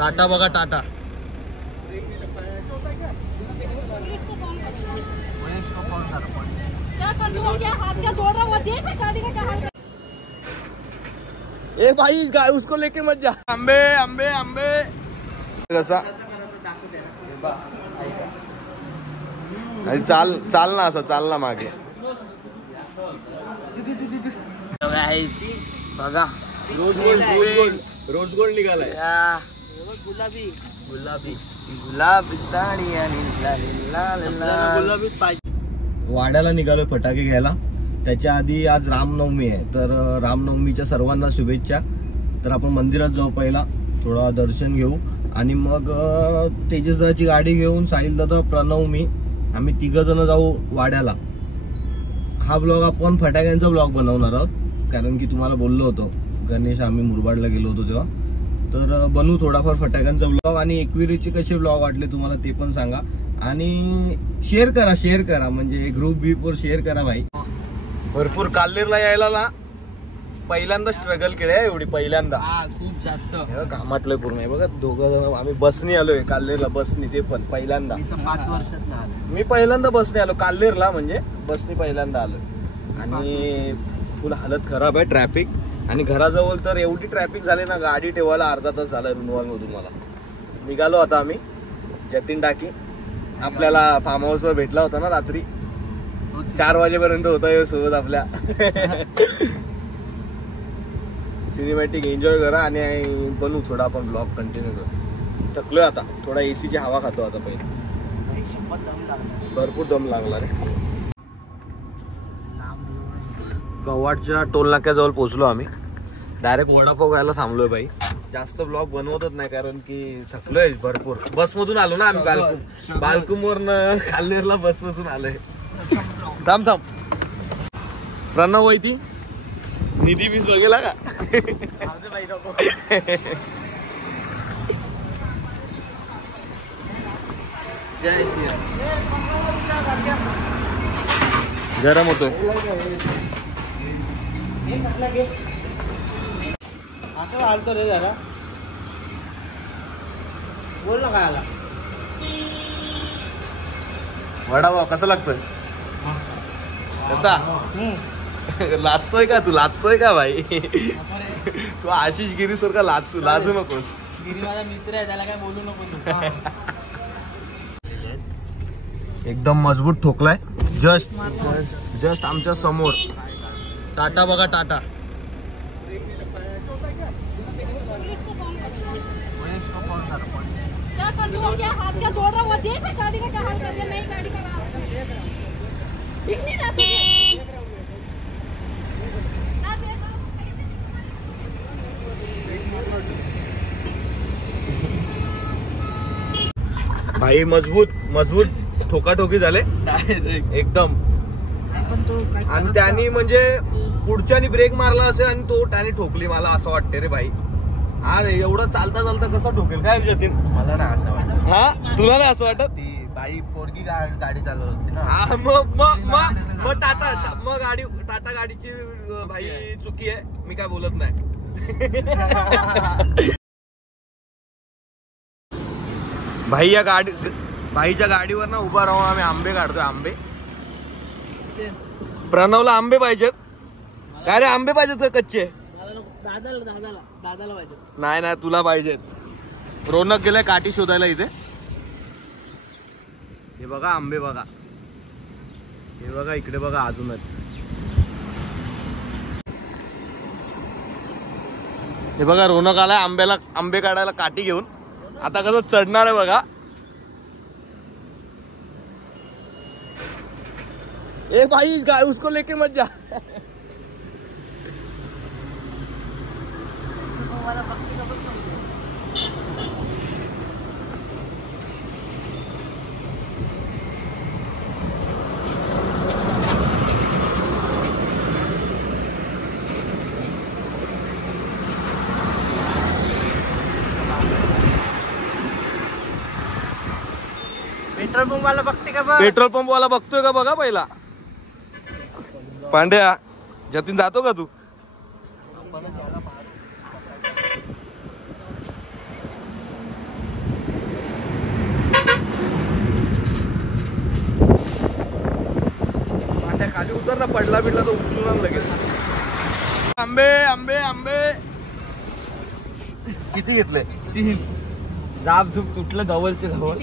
टाटा बघा टाटा। ए भाई उसको लेके मत जा। आंबे आंबे आंबे कसा चाल चाल ना असं चाल ना मागे बघा रोज गोल्ड निघालाय। गुलाबी गुलाबी गुलाबी साडी आणि गुलाबी पाहिजे। वाड्याला निघालोय फटाके घ्यायला। त्याच्या आधी आज रामनवमी आहे, तर रामनवमीच्या सर्वांना शुभेच्छा। तर आपण मंदिरात जाऊ, पहिला थोडा दर्शन घेऊ आणि मग तेजसची गाडी घेऊन साहिल दादा, प्रणव, मी आम्ही 3 जण जाऊ वाड्याला। हा ब्लॉग आपण फटाक्यांचा ब्लॉग बनवणार आहोत, कारण की तुम्हाला बोललो होतो गणेश आम्ही मुरबाडला गेलो होतो तेव्हा, तर बनवू थोडाफार फटाक्यांचा ब्लॉग। आणि एकविरीचे कसे ब्लॉग वाटले तुम्हाला ते पण सांगा आणि शेअर करा म्हणजे ग्रुप बीप वर शेअर करा भाई। भरपूर काल्लेरला यायला पहिल्यांदा स्ट्रगल केले एवढी, पहिल्यांदा खूप जास्त घामाटलोय पूर्ण। बघा 2 जण आम्ही बसनी आलोय काल्लेरला, बसनी ते पण पहिल्यांदा। 5 वर्षात मी पहिल्यांदा बसने आलो काल्लेरला, म्हणजे बसनी पहिल्यांदा आलोय आणि फुल हालत खराब आहे ट्रॅफिक। आणि घराजवळ तर एवढी ट्रॅफिक झाली ना, गाडी ठेवायला अर्धा तास झाला रुनवाल मधून। मला निघालो आता आम्ही जतीन टाकी, आपल्याला फार्म हाऊस वर भेटला होता ना रात्री 4 वाजेपर्यंत होता सोबत आपल्या। सिनेमॅटिक एन्जॉय करा आणि बनवू थोडा आपण ब्लॉग कंटिन्यू करू। थकलोय आता, थोडा एसीची हवा खातो आता पहिले। भरपूर दम लागला रे। कवाडच्या टोल नाक्याजवळ पोहोचलो आम्ही, डायरेक्ट वडापाव खायला थांबलोय भाई। जास्त ब्लॉग बनवतच नाही कारण की थकलोय भरपूर। बस मधून आलो ना आम्ही, बालकुम वरनं काल्लेरला बस मधून आलोय। थांब प्रणव वैती निधी बीस बघेला का? गरम होतोय असं हालतो रे जरा। बोल ना काय आला वडापाव कसा लागतोय? कसा लाजतोय का तू? लाजतोय का भाई? तू आशिष गिरीसोर का लाजू नकोस। गिरी माझा मित्र आहे, त्याला काय बोलू नको। एकदम मजबूत ठोकलाय जस्ट आमच्या समोर। टाटा बघा टाटा। भाई मजबूत ठोकाठोकी झाले एकदम। आणि त्यांनी म्हणजे पुढच्यानी ब्रेक मारला असेल आणि तो त्याने ठोकली, मला असं वाटते रे भाई। अरे एवढं चालता कसं ठोकेल काय जतीन? मला ना असं वाटत। हा तुला नाही असं वाटत? ती बाई पोरगी गाडी चालवत होती ना, मग टाटा गाडीची भाई चुकी आहे, मी काय बोलत नाही। भाई या भाईच्या गाडीवर ना उभा राहून आम्ही आंबे काढतोय। आंबे प्रणवला आंबे पाहिजेत काय रे? आंबे पाहिजेत का कच्चे? दादाला पाहिजेत। नाही तुला पाहिजेत। रोनक गेलाय काठी शोधायला इथे। हे बघा आंबे बघा, हे बघा इकडे बघा अजूनच। हे बघा रोनक आलाय आंबे काढायला काठी घेऊन। आता कसं चढणार आहे बघा। ए भाई उसको लेके मत जा। पेट्रोल पंप वाला बघते का? पेट्रोल पंप वाला बघतोय का बघा पहिला। पांड्या जतीन जातो का तू? उतर ना, पडला बिडला तर उचलून लगेच. आंबे आंबे आंबे किती घेतले? 3. जाप झुप तुटलं जवळचे जवळ.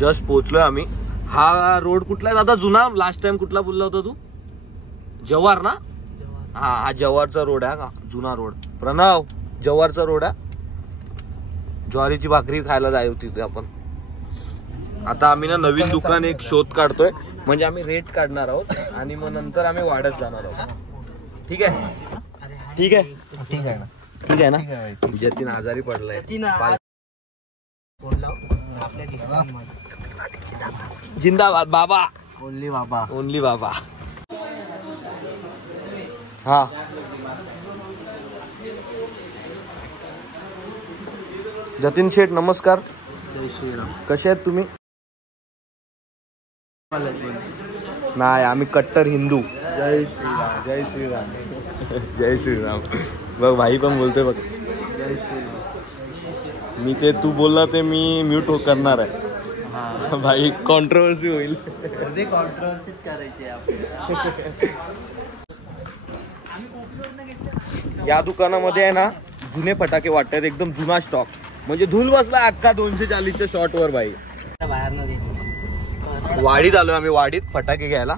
जस्ट पोहोचलोय आम्ही. हा रोड कुठला आहे दादा जुना? लास्ट टाइम कुठला बोलला होता तू? जव्हार ना? हा जव्हारचा रोड आहे का? जुना रोड. प्रणव, जव्हारचा रोड आहे. ज्वारीची भाकरी खायला जाय होती तिथे आपण. आता आम्ही ना नवीन दुकान एक शोध काढतोय, म्हणजे आम्ही रेट काढणार आहोत आणि मग नंतर आम्ही वाढत जाणार आहोत. ठीक आहे? ठीक आहे, ठीक आहे ना, ठीक आहे ना. जतीन आजारी पडलाय. जिंदाबाद बाबा. ओनली बाबा, ओनली बाबा. हा जतीन शेठ नमस्कार. जय श्रीराम. कसे आहेत तुम्ही? नाही, आम्ही कट्टर हिंदू. जय श्रीराम. जय श्रीराम. जय श्रीराम. बघ भाई पण बोलतोय बघ. जय श्रीराम. मी ते तू बोलला ते मी म्यूट करणार आहे. भाई कॉन्ट्रोवर्सी होईल. कॉन्ट्रोवर्सी करायची आहे. या दुकानामध्ये आहे ना जुने फटाके वाटतात, एकदम जुना स्टॉक. म्हणजे धूल बसला अख्खा 240च्या शॉट वर भाई. वाडीत आलोय आम्ही, वाडीत फटाके घ्यायला.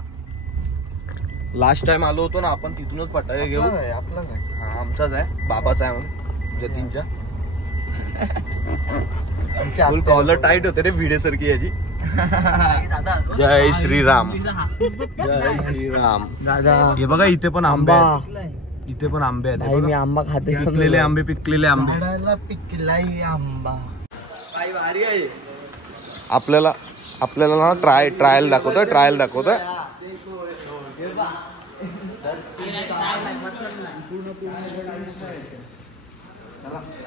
लास्ट टाइम आलो होतो ना आपण, तिथूनच फटाके घेऊ. आपलाच आहे. हा आमचाच आहे, बाबाचा आहे म्हणून. जतीनच्या फुल कॉलर टाईट होते रे भिडे सारखी याची. जय श्रीराम. जय श्रीराम. दादा हे बघा इथे पण आंबे आहेत. इथे पण आंबे आहेत. मी आंबा खाते. पिकलेले आंबे, पिकलेले आंबे. पिकलाय आंबा. आपल्याला ना ट्रायल दाखवतोय.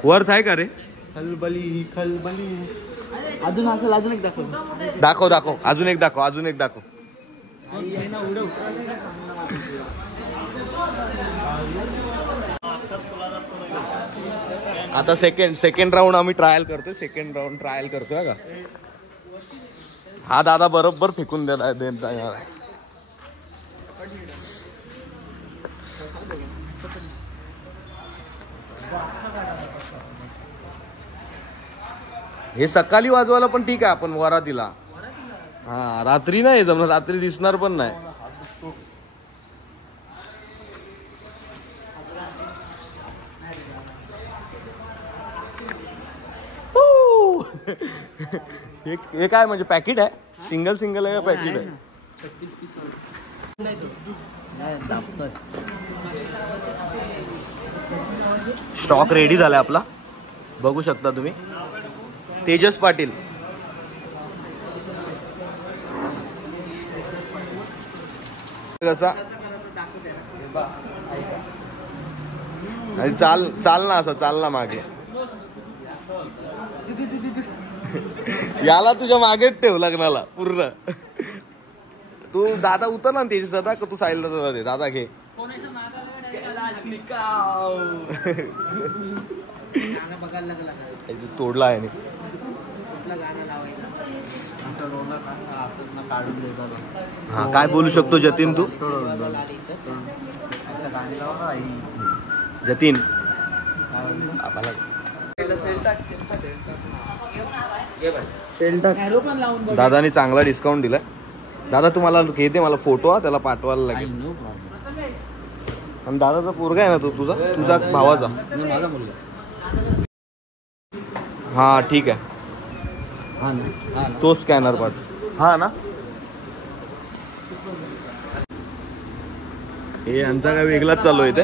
वर्थ आहे का रे? खलबली खलबली. अजून एक दाखव. अजून एक दाखव. आता सेकंड राऊंड आम्ही ट्रायल करतोय. का हा दादा बरोबर फेकून देणार. हे सकाळी वाजवायला पण ठीक आहे, आपण वरातीला. हा रात्री नाही जमणार, रात्री दिसणार पण नाही. हे काय म्हणजे पॅकेट आहे? सिंगल आहे का पॅकेट आहे? 36 पीस. स्टॉक रेडी झालाय आपला, बघू शकता तुम्ही. तेजस पाटील. कसा चाल ना, असं चाल ना मागे. याला तुझ्या मागेच ठेव लग्नाला पूर्ण. तू दादा उतर ना तेजस दादा, का तू साहिल दादा दे. दादा घे. तोडला आहे. हा काय बोलू शकतो जतीन तू? जतीन दादाने चांगला डिस्काउंट दिलाय. दादा तुम्हाला घेते, मला फोटो हा त्याला पाठवायला लागेल. आणि दादाचा पोरगा आहे ना तो, तुझा भावाचा? माझा मुलगा. हा ठीक आहे, तो स्कॅनर पाठ. हा ना, हे यांचा काय वेगळाच चालू आहे ते.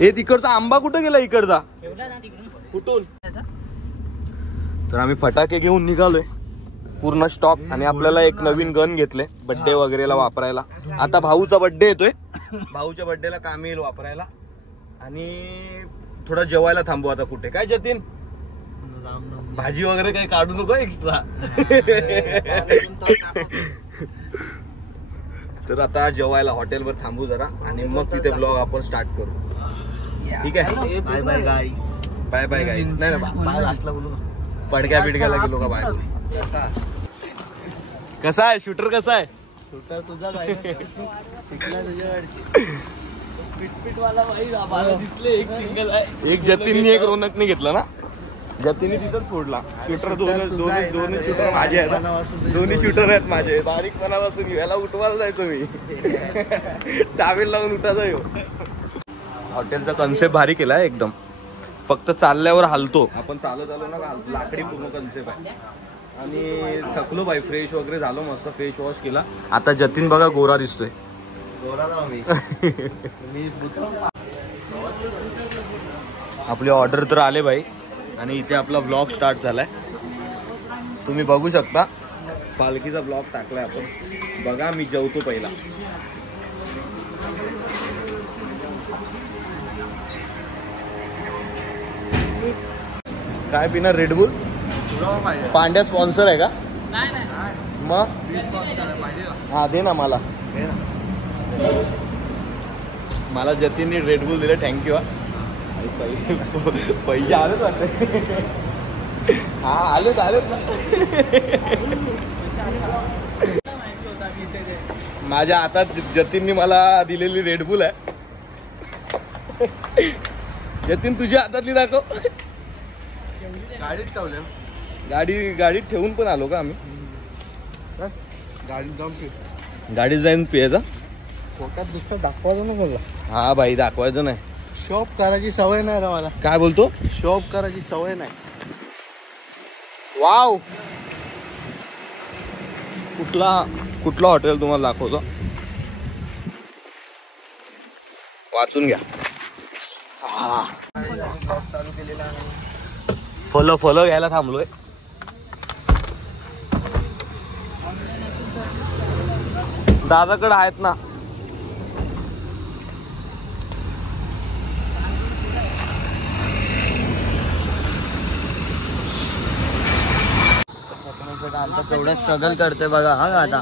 हे तिकडचा आंबा कुठं गेला? इकडचा कुठून? तर आम्ही फटाके घेऊन निघालोय, पूर्ण स्टॉक. आणि आपल्याला एक नवीन गन घेतले बर्थडे वगैरेला वापरायला. आता भाऊचा बर्थडे येतोय, भाऊच्या बर्थडेला काम येईल वापरायला. आणि थोडं जेवायला थांबू आता कुठे. काय जतीन? रामनवमी. भाजी वगैरे काही काढू नको एक्स्ट्रा. तर आता जेवायला हॉटेलवर थांबू जरा आणि मग तिथे ब्लॉग आपण स्टार्ट करू. ठीक आहे. बाय बाय गाईस. बाय बाय गाईस. नाही ना पडक्या बिडक्याला गेलो का बाय. कसा आहे शूटर? कसा आहे छोटा तुझाच आहे शिकला तुझ्याकडची. पिटपिटवाला भाई आम्हाला दिसले. एक सिंगल आहे. एक जतीननी एक रोनकने घेतला ना. जतीनने तिथंच फोडला. शूटर दोन्ही शूटर माझे आहेत. दोन्ही शूटर आहेत माझे. बारीकपणापासून याला उठवायला जायचो मी. टावेल लावून उठायचा येऊ. हॉटेलचा कन्सेप्ट भारी केलाय एकदम. फक्त चालल्यावर हालतो आपण. चालत आलो ना लाकडी पूर्ण कन्सेप्ट आहे. आणि थकलो बाई. फ्रेश वगैरे झालो मस्त. फेस वॉश केला. आता जतीन बघा गोरा दिसतोय. आपली ऑर्डर तर आले बाई. आणि इथे आपला ब्लॉग स्टार्ट झालाय. तुम्ही बघू शकता. पालखीचा ब्लॉग टाकलाय आपण. बघा मी जेवतो पहिला. काय पिणार? रेडबुल. पांड्या स्पॉन्सर आहे का? मग हा दे ना मला. मला जतीनने रेडबुल दिलं. थँक्यू. पैसे आलेच वाटते. हा आलेच ना. माझ्या हातात जतीनने मला दिलेली रेडबुल आहे. जतीन तुझ्या हातातली दाखव. गाडीत ठेवले. गाडीत ठेवून पण आलो का आम्ही? गाडीत जाऊन पिऊ. गाडीत जाऊन पियाचा. पोटात दुसरं दाखवायचं ना मला. हा बाई दाखवायचं नाही. शॉप करायची सवय नाही रे मला. काय बोलतो? शॉप करायची सवय नाही. वाव. कुठला हॉटेल तुम्हाला दाखवतो. वाचून घ्या. चालू केलेला फलं घ्यायला थांबलोय. दादाकडे आहेत ना. आमचं तेवढं स्ट्रगल करते बघा. हा आता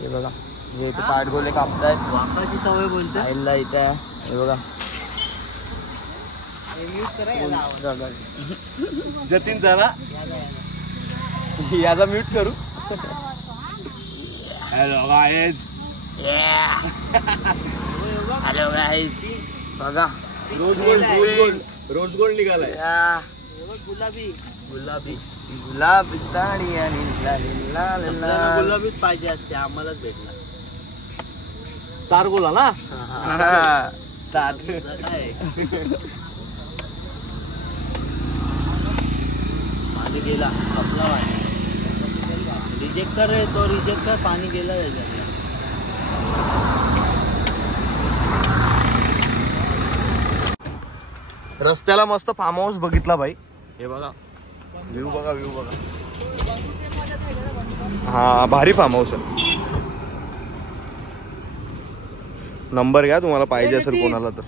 हे बघा. हे इथे ताटगोले कापतायत. वापाची सवय बोलते आईला इथे. हे बघा. जतीन झाला. याचा म्यूट करू. Hello guys. Hello guys. बघा रोज गोल्ड निघालाय. गुलाबी साडी आणि गुलाबीच पाहिजे असते. आम्हालाच भेटला. तार गोला ना. सात पाणी गेला. आपला रिजेक्ट कर रे. तो रिजेक्ट कर. पाणी गेला त्याच्यात. रस्त्याला मस्त फार्म हाऊस बघितला बाई. हे बघा व्ह्यू बघा. हा भारी फार्म हाऊस आहे. नंबर घ्या तुम्हाला पाहिजे असेल कोणाला तर.